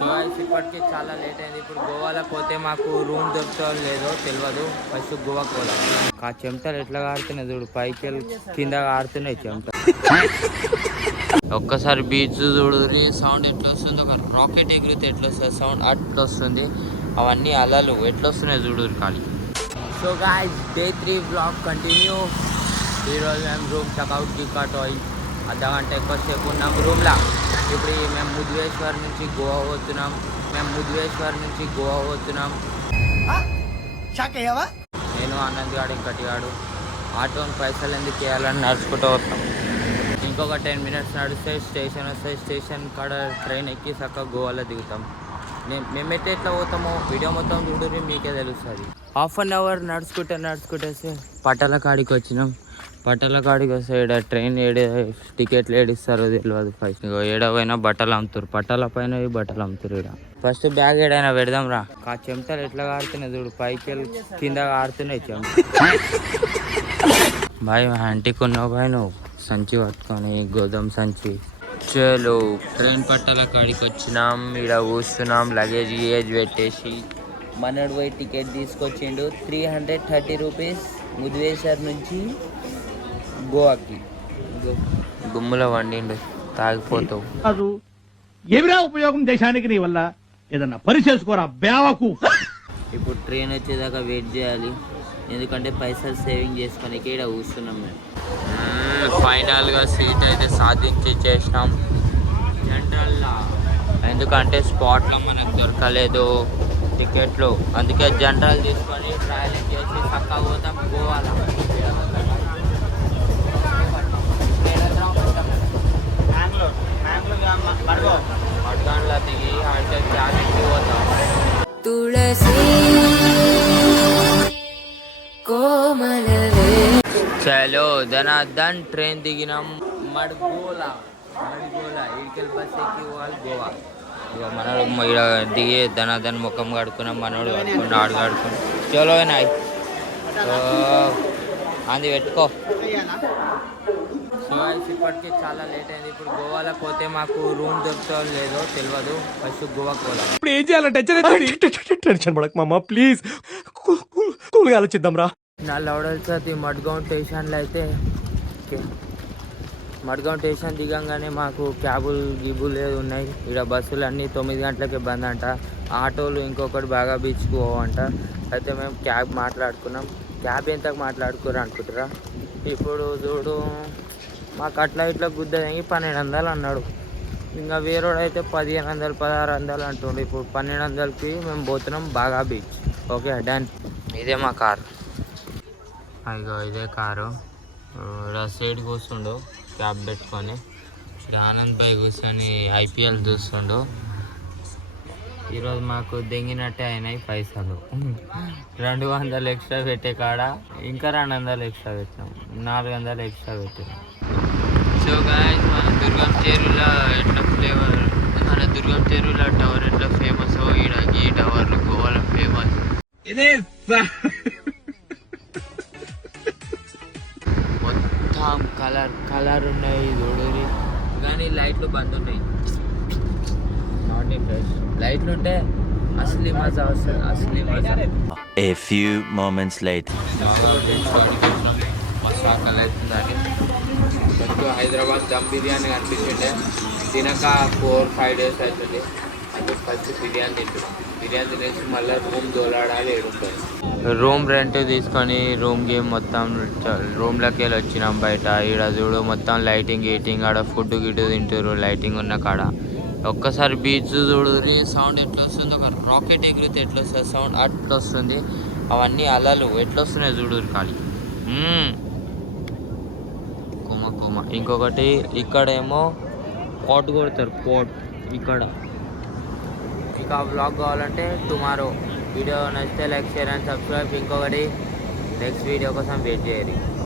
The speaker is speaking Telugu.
సో గైస్ ఇప్పటికి చాలా లేట్ అయింది. ఇప్పుడు గోవాలో పోతే మాకు రూమ్ దొరుకుతుందో లేదో తెలియదు. ఫస్ట్ గోవాకి పోదాం. ఆ చెమటలు ఎట్లా కారుతున్నాయి చూడు, పైకి వెళ్ళి కింద కారుతున్నాయి చెమటలు. ఒక్కసారి బీచ్ చూడు, సౌండ్ ఎట్లా వస్తుంది, ఒక రాకెట్ ఎగిరితే ఎట్లా వస్తుంది సౌండ్ అట్లా వస్తుంది. అవన్నీ అలలు ఎట్లా వస్తున్నాయి చూడు ఖాళీ. So guys day 3 blog continue. ఈరోజు మేము రూమ్ చెక్అవుట్కి కట్ అయ్యి అర్ధగంట ఎక్కువసేపు ఉన్నాం రూమ్లో. ఇప్పుడు మేము ముద్వేశ్వర్ నుంచి గోవా పోతున్నాం. నేను ఆనంద్ గాడు ఇంకటిగాడు ఆటోని పైసలు ఎందుకు వేయాలని నడుచుకుంటూ వస్తాం. ఇంకొక 10 మినిట్స్ నడిస్తే స్టేషన్ వస్తే స్టేషన్ కాడ ట్రైన్ ఎక్కి చక్కగా గోవాలో దిగుతాం. మేమైతే ఎట్లా పోతామో వీడియో మొత్తం చూడరు, మీకే తెలుస్తుంది. హాఫ్ అన్ అవర్ నడుచుకుంటే పటాల కాడికి వచ్చినాం. పటాల కాడికి వస్తే ఏడ ట్రైన్ టికెట్లు ఏడిస్తారో తెలియదు. ఫస్ట్ ఏడవైనా బట్టలు అమ్ముతారు, పట్టాల పైన బట్టలు అమ్ముతారు. ఇక్కడ ఫస్ట్ బ్యాగ్ ఏడైనా పెడదాం రా. ఆ చెమటలు ఎట్లా కారుతున్నాయి చూడు, పైకి వెళ్ళి కింద కారుతున్నాయి చెమట. బాయ్ ఆంటీకి ఉన్నావు బాయ్, నువ్వు సంచి పట్టుకొని గోధుమ సంచి. చలో ట్రైన్ పట్టాల కాడికి వచ్చినాం. ఇక్కడ కూర్చున్నాం, లగేజ్ పెట్టేసి. మనోడు పోయి టికెట్ తీసుకొచ్చిండు 330 రూపీస్ ముద్వేశ్వర్ నుంచి గోవాకి. గుమ్ములో వండిండు, తాగిపోతావు. ఏమిరా ఉపయోగం దేశానికి నీ వల్ల? ఏదన్నా పని చేసుకోరా బేవకు. ఇప్పుడు ట్రైన్ వచ్చేదాకా వెయిట్ చేయాలి, ఎందుకంటే పైసలు సేవింగ్ చేసుకొని ఇక్కడ కూర్చున్నాం మేము. ఫైనల్గా సీట్ అయితే సాధించేసినాం జనరల్లో. ఎందుకంటే స్పాట్లో మనకు దొరకలేదు టికెట్లు, అందుకే జనరల్ తీసుకొని ట్రావెలింగ్ చేసి పక్కా పోతాం గోవాలో. మడ్గాన్లో దిగి అంటే క్యాబిన్కి పోతాం. చలో ధనాధన్ ట్రైన్ దిగినాం. మడ్గోలా ఇడికెళ్ళి బస్ ఎక్కి పోవాలి గోవా. ఇక మనోడు ఇక్కడ దిగి ధనాధన్ ముఖం కడుక్కున్నాం, మనోడు కడుక్కుని ఆడు కడుక్కుని చలో నాయ్ అంది పెట్టుకో. సో ఇప్పటికి చాలా లేట్ అయింది. ఇప్పుడు గోవాలో పోతే మాకు రూమ్ దొరుకుతుందో లేదో తెలియదు. ఫస్ట్ గోవాకి పోదాం. ఇప్పుడు ఏం చేయాలంటే టెన్షన్ పడక మామ, ప్లీజ్ కూల్గా ఆలోచిద్దాం రా. నా లౌడల్సది మడ్గావ్ స్టేషన్లో అయితే మడ్గావ్ స్టేషన్ దిగంగానే మాకు గిబులు ఉన్నాయి. ఇక్కడ బస్సులు అన్నీ 9 గంటలకే బంద్ అంట. ఆటోలు ఇంకొకటి బాగా బీచ్కి పోవంట. అయితే మేము క్యాబ్ మాట్లాడుకున్నాం. క్యాబ్ ఎంతకు మాట్లాడుకోరు అనుకుంటారా? ఇప్పుడు చూడు మాకు అట్లా ఇట్లా గుద్ద 1200 అన్నాడు. ఇంకా వేరేవాడు అయితే 1500 1600 అంటుండే. ఇప్పుడు 1200కి మేము పోతున్నాం బాగా బీచ్. Okay done. ఇదే మా కారు. అయ్యో ఇదే కారు. ఇక్కడ సైడ్ కూర్చుండు క్యాబ్ పెట్టుకొని. ఇక్కడ ఆనంద్ భాయ్ కూర్చొని IPL చూస్తుండు. ఈరోజు మాకు దెంగినట్టే అయినాయి పైసలు. 200 ఎక్స్ట్రా పెట్టే కాడ ఇంకా 200 ఎక్స్ట్రా పెట్టాం, 400 ఎక్స్ట్రా పెట్టాం. సో గాయ్స్ మన దుర్గం చెరువులో ఎట్లా ఫ్లేవర్, మన దుర్గం చెరువులో టవర్ ఎట్లా ఫేమస్, ఈ టవర్లు గోవాలో ఫేమస్. మొత్తం కలర్ ఉన్నాయి చూడరి, కానీ లైట్లు బంద్ ఉన్నాయి. నాట్ ఫ్రెష్ లైట్లు ఉంటే అసలీ మజా వస్తుంది, అసలీ మజా. A few moments later. మసాకలు అవుతుందని హైదరాబాద్ దమ్ బిర్యానీ కనిపించిండే, తినక 4-5 డేస్ అవుతుంది. అందుకు ఫస్ట్ బిర్యానీ తింటున్నాం. బిర్యానీ తినేసి మళ్ళీ రూమ్ దోలాడాలి. 7 రూపాయలు రూమ్ రెంట్ తీసుకొని రూమ్కి మొత్తం రూమ్లోకి వెళ్ళి వచ్చినాం. బయట ఈడ చూడు మొత్తం లైటింగ్ గీటింగ్, ఆడ ఫుడ్ గిడ్డు తింటారు లైటింగ్ ఉన్న కాడ. ఒక్కసారి బీచ్ చూడు, సౌండ్ ఎట్లా వస్తుంది, ఒక రాకెట్ ఎగిరితే ఎట్లా వస్తుంది సౌండ్ అట్లా వస్తుంది. అవన్నీ అలలు ఎట్లా వస్తున్నాయి చూడు ఖాళీ. కొమ్మ ఇంకొకటి ఇక్కడేమో పోట్ కొడతారు, పోట్ ఇక్కడ. ఇంకా బ్లాగ్ కావాలంటే టుమారో. వీడియో నచ్చితే లైక్, షేర్ అండ్ సబ్స్క్రైబ్. ఇంకొకటి నెక్స్ట్ వీడియో కోసం వెయిట్ చేయాలి.